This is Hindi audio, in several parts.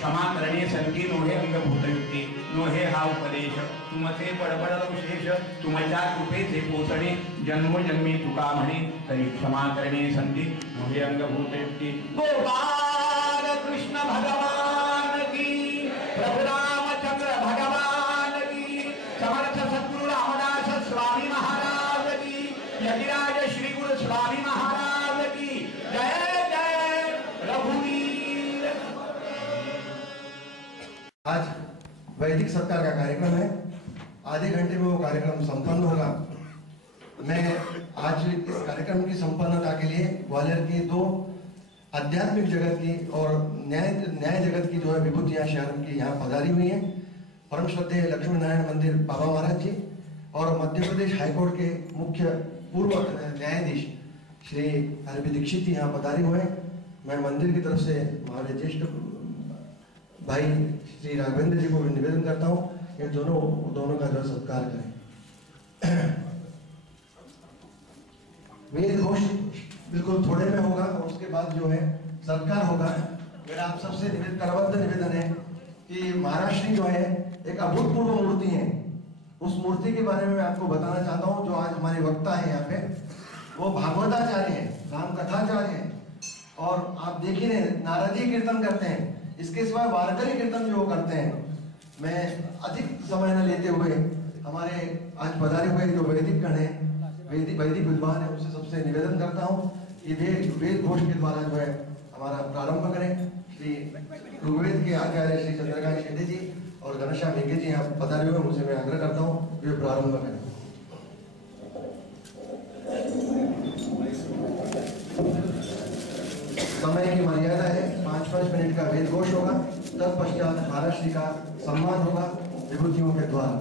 क्षमा करणे संती नोहे अंगभूतयुक्ती नोहे हा उपदेश तुमचे बडबड विशेष तुमच्या कृपेचे पोचणे जन्मोजन्मी तुका म्हणे तरी क्षमा करणे संती नोहे अंगभूतयुक्ती। गोपाल कृष्ण भगवान की, प्रभु रामचंद्र भगवान की, समर्थ सद्गुरु रामदास स्वामी महाराज की, यतिराज श्री गुरु स्वामी महाराज की जय जय रघुवीर। आज वैदिक सत्कार का कार्यक्रम है, आधे घंटे में वो कार्यक्रम संपन्न होगा। मैं आज इस कार्यक्रम की संपन्नता के लिए ग्वालियर की दो आध्यात्मिक जगत की और न्याय जगत की जो है विभूतियां शहर की यहाँ पधारी हुई हैं। परम श्रद्धेय लक्ष्मी नारायण मंदिर बाबा महाराज जी और मध्य प्रदेश हाईकोर्ट के मुख्य पूर्व न्यायाधीश श्री आरपी दीक्षित जी यहाँ पधारे हुए हैं। मैं मंदिर की तरफ से हमारे ज्येष्ठ भाई श्री राघवेंद्र जी को निवेदन करता हूँ ये दोनों का जो सत्कार करें। वेद घोष बिल्कुल थोड़े में होगा और उसके बाद जो है सत्कार होगा। मेरा आप सबसे करबद्ध निवेदन है कि महाराष्ट्र जो है एक अभूतपूर्व मूर्ति है। उस मूर्ति के बारे में मैं आपको बताना चाहता हूँ। जो आज हमारे वक्ता है यहाँ पे वो भागवताचार्य है, राम कथाचार्य है और आप देखिए नारदी कीर्तन करते हैं। इसके सिवा वारकरी कीर्तन भी वो करते हैं। मैं अधिक समय न लेते हुए हमारे आज पधारे हुए जो वैदिक गण है, वैदिक विद्वान है, उससे सबसे निवेदन करता हूँ कि वेद घोष के द्वारा जो है हमारा प्रारंभ करें। श्री ऋग्वेद के आचार्य श्री चंद्रकांत शेट्टी जी और घनश्याम भिंगे जी यहाँ पधारे हुए, उनसे मैं आग्रह करता हूँ ये प्रारंभ करें। समय की मर्यादा है, 5-5 मिनट का वेद घोष होगा, तत्पश्चात महाराष्ट्र का सम्मान होगा विभूतियों के द्वारा।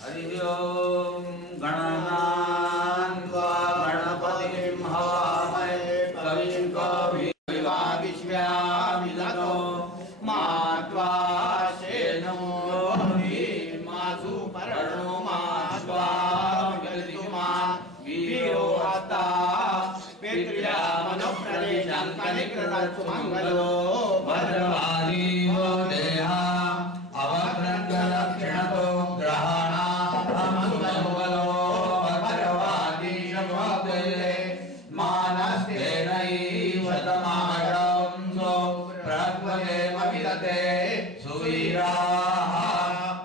हरि ओम गणनान्त्वा गणपतिं हवामहे कविं कवीर्वाविश्व्यामिलतो मात्वा शेनो मासु पर्णो मास्वा गलिमा वीरो हता पितृया मनोप्रदेशां कनिकृतस्तु मंगलो भद्रवादी वो देहा अवग्रहलक्षणतो ग्रहाणा अमंगलो भद्रवादी शब्दले मानस्तेनैव शतमागं सो प्रत्वदेमविदते सुवीराः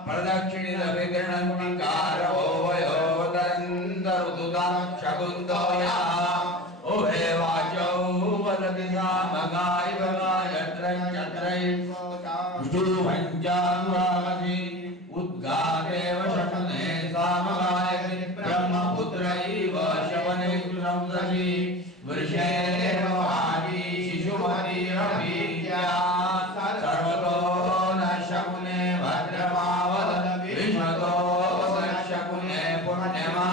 प्रदक्षिणितविगृह्णन्तिकारो वयोदरन्तरुदुता शकुन्तोयाः ओहे वाचौ वदति सामगाय गायत्रं चत्रैः विष्णुपञ्चाङ्गामति उद्गादेव शकुने सामगायति ब्रह्मपुत्रैव शवने कृतंसि वृषेव वागी शिशुमतिरभिद्या सर्वतो न शकुने भद्रमावद विष्णुतो न शकुने पुण्यमा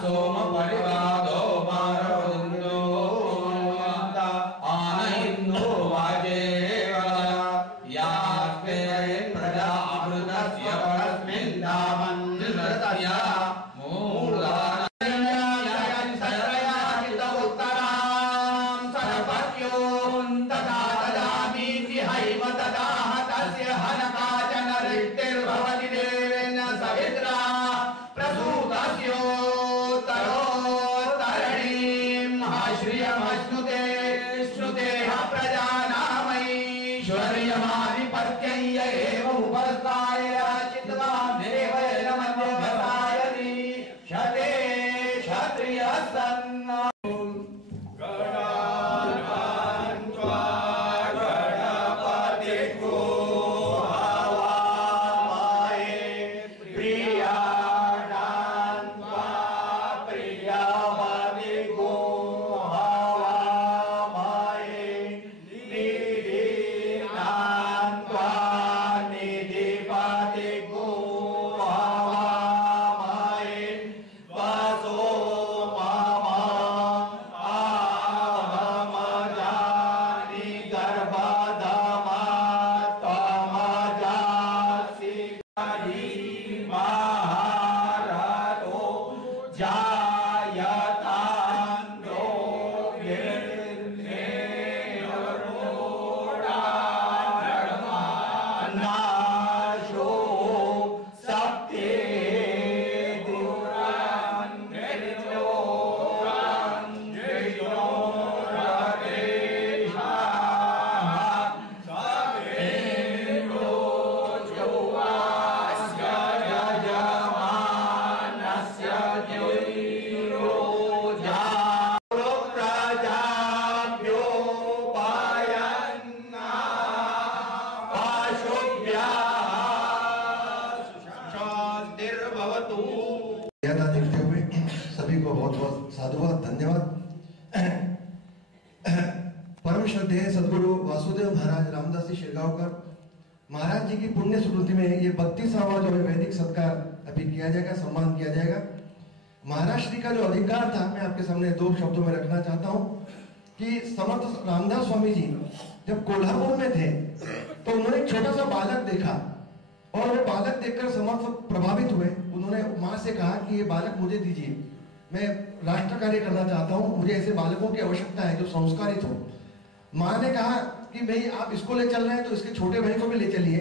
सोम परिवादो मारो आनंदो वाजे यास्ते प्रजा अमृतस्य परस्मिन् दामन्नतया मूलान श्रियमश्नुते श्रुते प्रजा श्रद्धेय सद्गुरु वासुदेव महाराज रामदास जी शिरगांवकर महाराज जी की पुण्य स्मृति में ये 32वां जो है वैदिक सत्कार अभी किया जाएगा, सम्मान किया जाएगा। महाराज श्री का जो अधिकार था मैं आपके सामने 2 शब्दों में रखना चाहता हूँ कि समर्थ रामदास स्वामी जी जब कोल्हापुर में थे तो उन्होंने एक छोटा सा बालक देखा और वो बालक देखकर समर्थ प्रभावित हुए। उन्होंने माँ से कहा कि ये बालक मुझे दीजिए, मैं राष्ट्र कार्य करना चाहता हूँ, मुझे ऐसे बालकों की आवश्यकता है जो संस्कारित हो। माँ ने कहा कि भाई आप इसको ले चल रहे हैं तो इसके छोटे भाई को भी ले चलिए।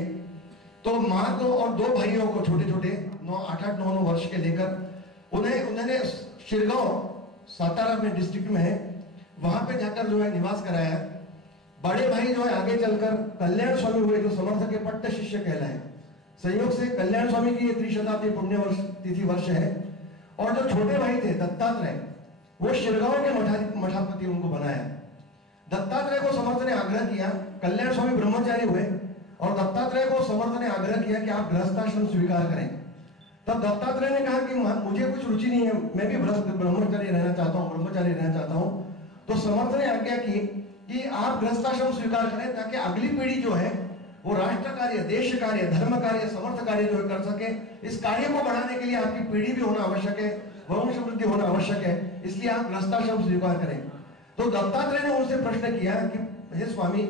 तो माँ को और 2 भाइयों को छोटे छोटे 8-9 वर्ष के लेकर उन्होंने शिरगांव सातारा में डिस्ट्रिक्ट में है वहां पे जाकर जो है निवास कराया। बड़े भाई जो है आगे चलकर कल्याण स्वामी हुए जो समर्थ के पट्ट शिष्य कहलाए। संयोग से कल्याण स्वामी की ये त्रिशताब्दी पुण्य वर्ष तिथि वर्ष है। और जो छोटे भाई थे दत्तात्रेय, वो शिरगांव के मठापति उनको बनाया। दत्तात्रेय को समर्थ ने आग्रह किया, कल्याण स्वामी ब्रह्मचारी हुए और दत्तात्रेय को समर्थ ने आग्रह किया कि आप गृहस्थाश्रम स्वीकार करें। तब दत्तात्रेय ने कहा कि मुझे कुछ रुचि नहीं है, मैं भी ब्रह्मचारी रहना चाहता हूँ। तो समर्थ ने आज्ञा की कि आप गृहस्थाश्रम स्वीकार करें ताकि अगली पीढ़ी जो है वो राष्ट्र कार्य, देश कार्य, धर्म कार्य, समर्थ कार्य जो कर सके। इस कार्य को बढ़ाने के लिए आपकी पीढ़ी भी होना आवश्यक है, वंश वृद्धि होना आवश्यक है, इसलिए आप गृहस्थाश्रम स्वीकार करें। तो दत्तात्रेय ने उनसे प्रश्न किया कि हे स्वामी,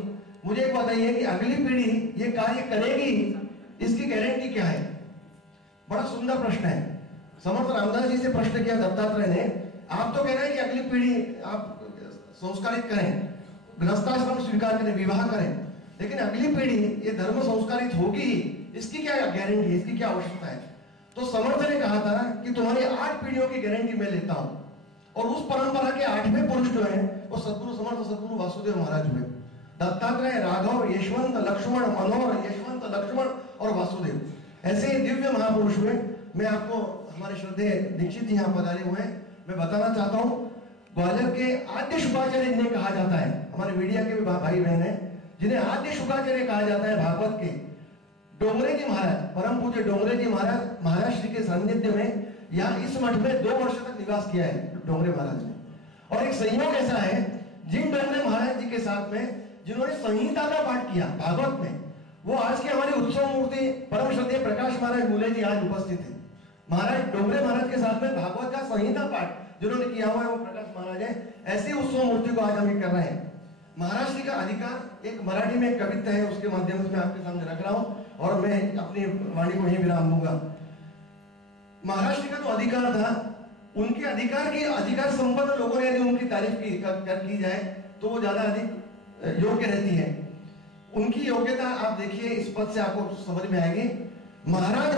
मुझे एक बताइए कि अगली पीढ़ी ये कार्य करेगी, इसकी गारंटी क्या है? बड़ा सुंदर प्रश्न है। समर्थ रामदास जी से प्रश्न किया दत्तात्रेय ने, आप तो कह रहे हैं कि अगली पीढ़ी आप संस्कारित करें, गृहस्थाश्रम स्वीकार करें, विवाह करें, लेकिन अगली पीढ़ी ये धर्म संस्कारित होगी, इसकी क्या गारंटी है, इसकी क्या आवश्यकता है? तो समर्थ ने कहा था कि तुम्हारी 8 पीढ़ियों की गारंटी मैं लेता हूं। और उस परंपरा के 8वें पुरुष जो है वो सद्गुरु समर्थ सद्गुरु वासुदेव महाराज हुए। दत्तात्रेय, राघव, यशवंत, लक्ष्मण, मनोहर, यशवंत, लक्ष्मण और वासुदेव, ऐसे दिव्य महापुरुष हुए। मैं आपको हमारे श्रद्धेय दीक्षित जी यहाँ पधारे हुए हैं, मैं बताना चाहता हूँ ग्वालियर के आद्य शुक्राचार्य जिन्हें कहा जाता है, हमारे मीडिया के भी भाई बहन है जिन्हें आद्य शुक्राचार्य कहा जाता है, भागवत के डोंगरे जी महाराज, परम पूज्य डोंगरे जी महाराज, महाराज श्री के सानिध्य में यहाँ इस मठ में 2 वर्ष तक निवास किया है डोंगरे महाराज ने। और एक संयोग ऐसा है, जिन डोंगरे महाराज जी के साथ में जिन्होंने संहिता का पाठ किया भागवत में, वो आज के हमारे उत्सव मूर्ति परम श्रद्धेय प्रकाश महाराज मूले जी आज उपस्थित है। महाराज डोंगरे महाराज के साथ में भागवत का संहिता पाठ जिन्होंने किया हुआ है वो प्रकाश महाराज है। ऐसी उत्सव मूर्ति को आज हम ये कर रहे हैं। महाराज जी का अधिकार एक मराठी में एक कविता है, उसके माध्यम से मैं आपके सामने रख रहा हूं और मैं अपनी वाणी को यही विराम दूंगा। महाराज जी का जो अधिकार था, उनके अधिकार की अधिकार संपन्न लोगों ने यदि उनकी तारीफ की जाए तो वो ज्यादा अधिक योग्य रहती है। उनकी योग्यता आप देखिए, इस पद से आपको समझ में आएगी। महाराज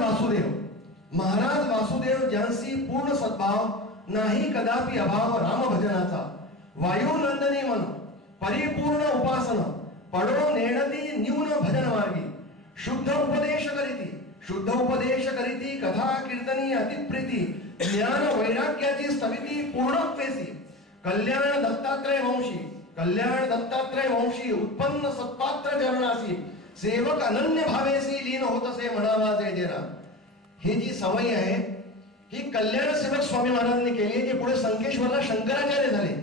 वासुदेव ज्यांसी पूर्ण सद्भाव, नाही कदापि अभाव राम भजनाचा, वायू नंदनी मन परिपूर्ण उपासन, पडो नेणती न्यून भजन मार्गी, शुद्ध उपदेश करीती कथा कीर्तनी अतिप्रीती, ज्ञान वैराग्याची स्थविती पूर्णत्वेसी, कल्याण दत्तात्रय वंशी उत्पन्न सत्पात्र चरणासी, सेवक अनन्य भावेसी लीन होतसे म्हणावा जय जय राम। ही जी सवय आहे ही कल्याण सेवक स्वामी महाराज ने केली, जे पुढे संकेश्वरला शंकराचार्य झाले।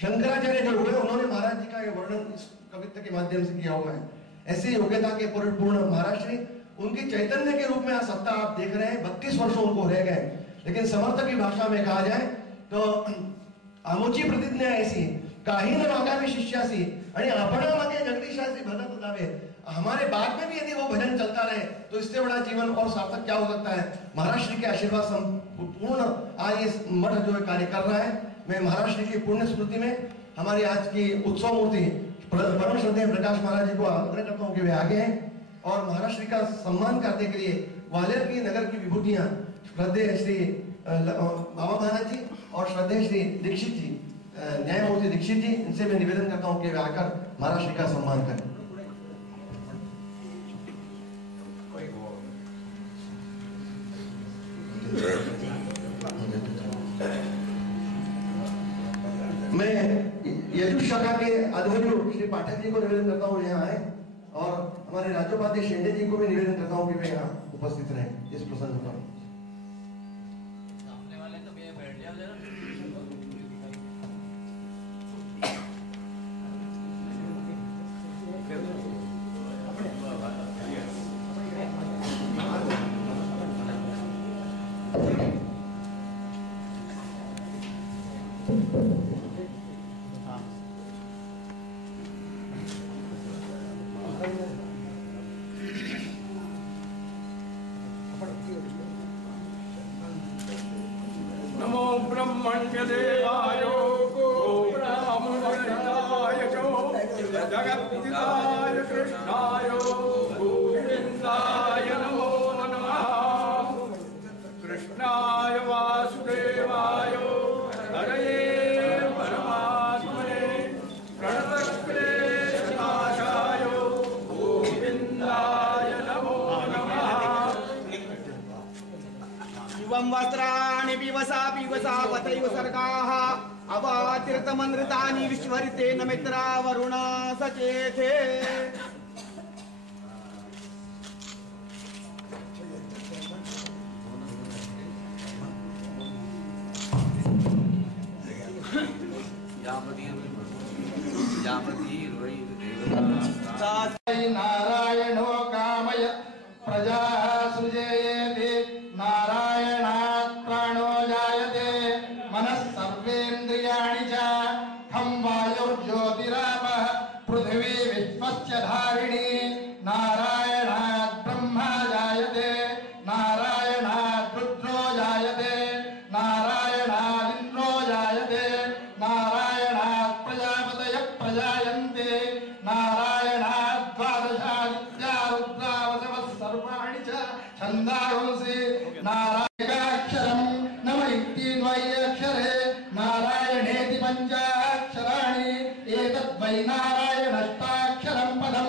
शंकराचार्य जो हुए उन्होंने महाराज जी का ये वर्णन इस कविता के माध्यम से किया हुआ है। ऐसी योग्यता के परिपूर्ण महाराज श्री, उनकी चैतन्य के रूप में आज सत्ता आप देख रहे हैं। 32 वर्षों उनको रह गए, लेकिन समर्थ की भाषा में कहा जाए तो आमोची प्रतिज्ञा ऐसी, काही न मागावी शिष्यासी आणि आपणामागे जगदीशासी भजत जावे। हमारे बाद में भी यदि वो भजन चलता रहे तो इससे बड़ा जीवन और सार्थक क्या हो सकता है। महाराज श्री के आशीर्वाद पूर्ण आज ये मठ जो है कार्य कर रहा है। मैं महाराज श्री की पुण्य स्मृति में हमारी आज की उत्सव मूर्ति परम श्रद्धेय प्रकाश महाराज जी को आग्रह करता हूँ कि वे आगे हैं और महाराज श्री का सम्मान करने के लिए ग्वालियर की नगर की विभूतियां श्रद्धेय श्री बाबा महाराज जी और श्रद्धेय श्री दीक्षित जी, न्यायमूर्ति दीक्षित जी, इनसे मैं निवेदन करता हूँ कि वे आकर महाराज श्री का सम्मान करें। मैं यजुशाखा के अध्वर्यु श्री पाठक जी को निवेदन करता हूँ यहाँ आए और हमारे राज्योपाध्याय शेंडे जी को भी निवेदन करता हूँ कि वे यहाँ उपस्थित रहें इस प्रसंग पर। सामने वाले तो बैठ जाओ जरा। नमो ब्रह्मण्य देवाय गो ब्राह्मणाय जगत्पिताय कृष्णाय गोविन्दाय नमो नमः। कृष्णाय वासुदेवाय हरये परमात्मने प्रणतक्लेशनाशाय गोविन्दाय नमो नमः। शिवं वस्त्राणि पिवसा पतैव सर्गाः अवातीर्थमनृतानि विश्वरितेन मित्रा वरुणा सचेते। नारायणो कामय प्रजा सृजेति नारायणात् प्राणो जायते मनः सर्वेन्द्रियाणि च खं वायुर्ज्योतिरापः पृथिवी विश्वस्य धारिणी नारायणात् ब्रह्मा जायते नारायणात् रुद्रो जायते नारायणात् इन्द्रो जायते नारायणात् प्रजापतयः प्रजायन्ते नारायणात् द्वादशादित्या रुद्रावसवः सर्वाणि च छन्दांसि नारायणाक्षरं नम इत्येन्द्वय्यक्षरे नारायणेति पञ्चाक्षराणि एतद्वै नारायणष्टाक्षरं पदं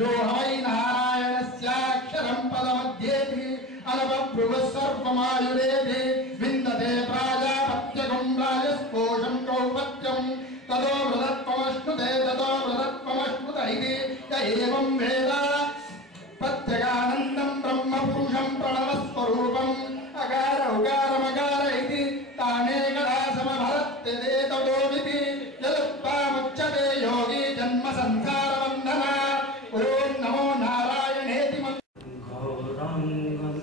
यो वै नारायणस्याक्षरं पदमध्येति अनवभ्रुवः सर्वमायुरेति विन्दते प्राजापत्यगुं राजस्पोषं कौपत्यं ततो मृतत्वमश्नुते ततो मृतत्वमश्नुत इति य एवं वेद प्रत्यगानन्दं ब्रह्मपुरुषं प्रणवस्वरूपम् अकार उकारमकार इति तानेकदा समभरत्ते ततोऽविति यदुक्त्वामुच्यते योगी जन्म संसारबन्धनात्। ॐ नमो नारायणेति गौराङ्गं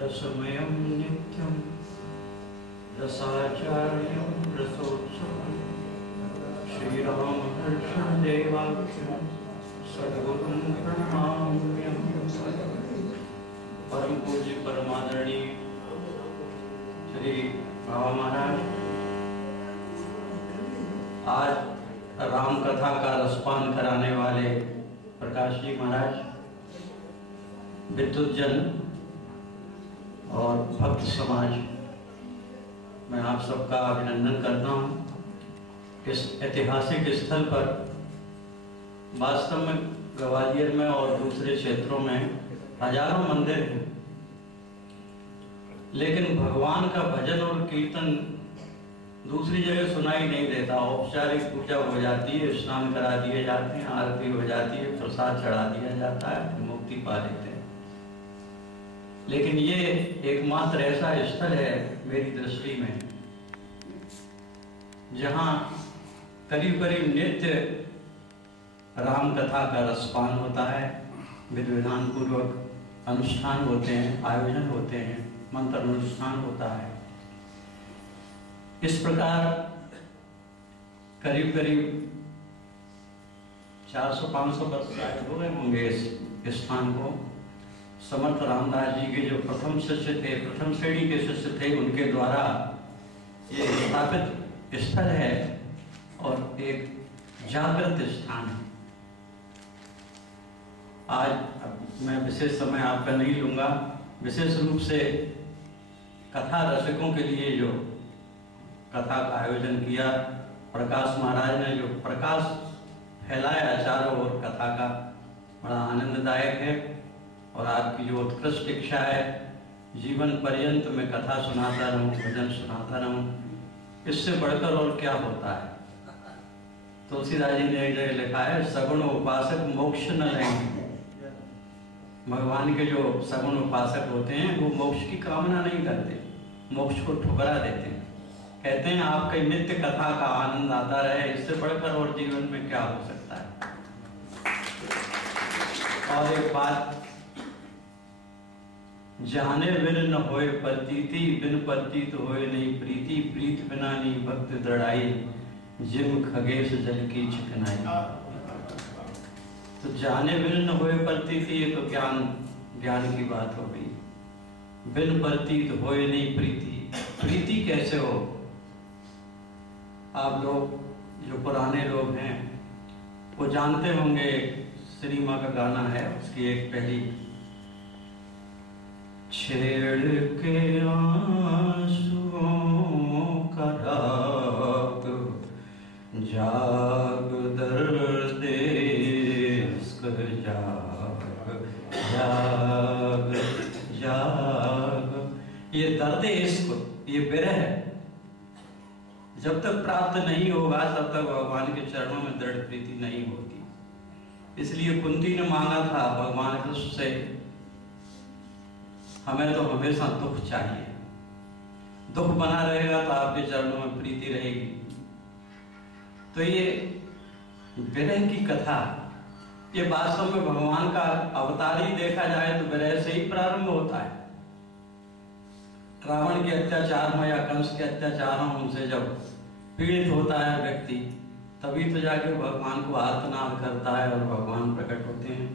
रसमयं नित्यं रसाचार्यं रसोत्सवं श्रीरामकृष्णदेवाख्यं सद्गुरुं प्रणमाम्यहम्। परम पूज्य परमादरणीय श्री बाबा महाराज आज राम कथा का रसपान कराने वाले प्रकाश जी महाराज, विद्युत जन और भक्त समाज, मैं आप सबका अभिनंदन करता हूँ। इस ऐतिहासिक स्थल पर वास्तव में ग्वालियर में और दूसरे क्षेत्रों में हजारों मंदिर हैं, लेकिन भगवान का भजन और कीर्तन दूसरी जगह सुनाई नहीं देता। औपचारिक पूजा हो जाती है, स्नान करा दिए जाते हैं, आरती हो जाती है, प्रसाद चढ़ा दिया जाता है, मुक्ति पा लेते हैं। लेकिन ये एकमात्र ऐसा स्थल है मेरी दृष्टि में जहाँ करीब करीब नित्य राम कथा का रसपान होता है, विधि विधान पूर्वक अनुष्ठान होते हैं, आयोजन होते हैं, मंत्र अनुष्ठान होता है। इस प्रकार करीब करीब 400-500 वर्ष हो गए होंगे इस स्थान को। समर्थ रामदास जी के जो प्रथम शिष्य थे, प्रथम श्रेणी के शिष्य थे, उनके द्वारा ये स्थापित स्थल है और एक जागृत स्थान है। आज मैं विशेष समय आपका नहीं लूंगा, विशेष रूप से कथा रसिकों के लिए जो कथा का आयोजन किया, प्रकाश महाराज ने जो प्रकाश फैलाया चारों ओर कथा का, बड़ा आनंददायक है। और आपकी जो उत्कृष्ट इच्छा है जीवन पर्यंत में कथा सुनाता रहूं, भजन सुनाता रहूं, इससे बढ़कर और क्या होता है। तुलसीदास जी ने एक जगह लिखा है, सगुण उपासक मोक्ष न लेंगे। भगवान के जो सगुण उपासक होते हैं वो मोक्ष की कामना नहीं करते, मोक्ष को ठुकरा देते हैं। कहते हैं आपके नित्य कथा का आनंद आता रहे, इससे बढ़कर और जीवन में क्या हो सकता है। और एक बात, जाने बिन न होए प्रतीति, बिन प्रतीत होए नहीं प्रीति, प्रीत बिना नहीं भक्त दृढ़ाई, जिम खगेश जल की चिकनाई। तो जाने बिन न होए प्रतीत, ये तो ज्ञान की बात हो गई। बिन प्रतीत होए नहीं प्रीति, प्रीति कैसे हो? आप लोग जो पुराने लोग हैं वो जानते होंगे, श्री माँ का गाना है, उसकी एक पहली, छेड़ के आंसुओं का राग, जाग दर्द इश्क जाग, जाग जाग। ये दर्द इश्क, ये विरह जब तक प्राप्त नहीं होगा तब तक भगवान के चरणों में दृढ़ प्रीति नहीं होती। इसलिए कुंती ने मांगा था भगवान कृष्ण से, हमें तो हमेशा दुख चाहिए, दुख बना रहेगा तो आपके चरणों में प्रीति रहेगी। तो ये विरह की कथा, ये वास्तव में भगवान का अवतार ही देखा जाए तो विरह से ही प्रारंभ होता है। रावण के अत्याचार में या कंस के अत्याचारों उनसे जब पीड़ित होता है व्यक्ति, तभी तो जाके भगवान को आर्तनाद करता है और भगवान प्रकट होते हैं।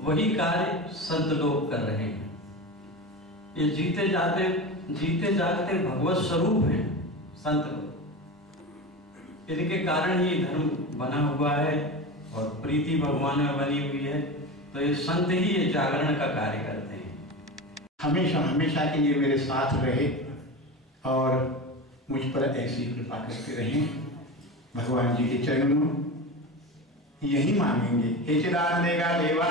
वही कार्य संत लोग कर रहे हैं। ये जीते जागते भगवत स्वरूप हैं संत लोग। इनके कारण ही धर्म बना हुआ है और प्रीति भगवान में बनी हुई है। तो ये संत ही ये जागरण का कार्य करते हैं। हमेशा हमेशा के लिए मेरे साथ रहे और मुझ पर ऐसी कृपा करते रहें। भगवान जी के चरणों यही मांगेंगे। हे चिदानंद देगा देवा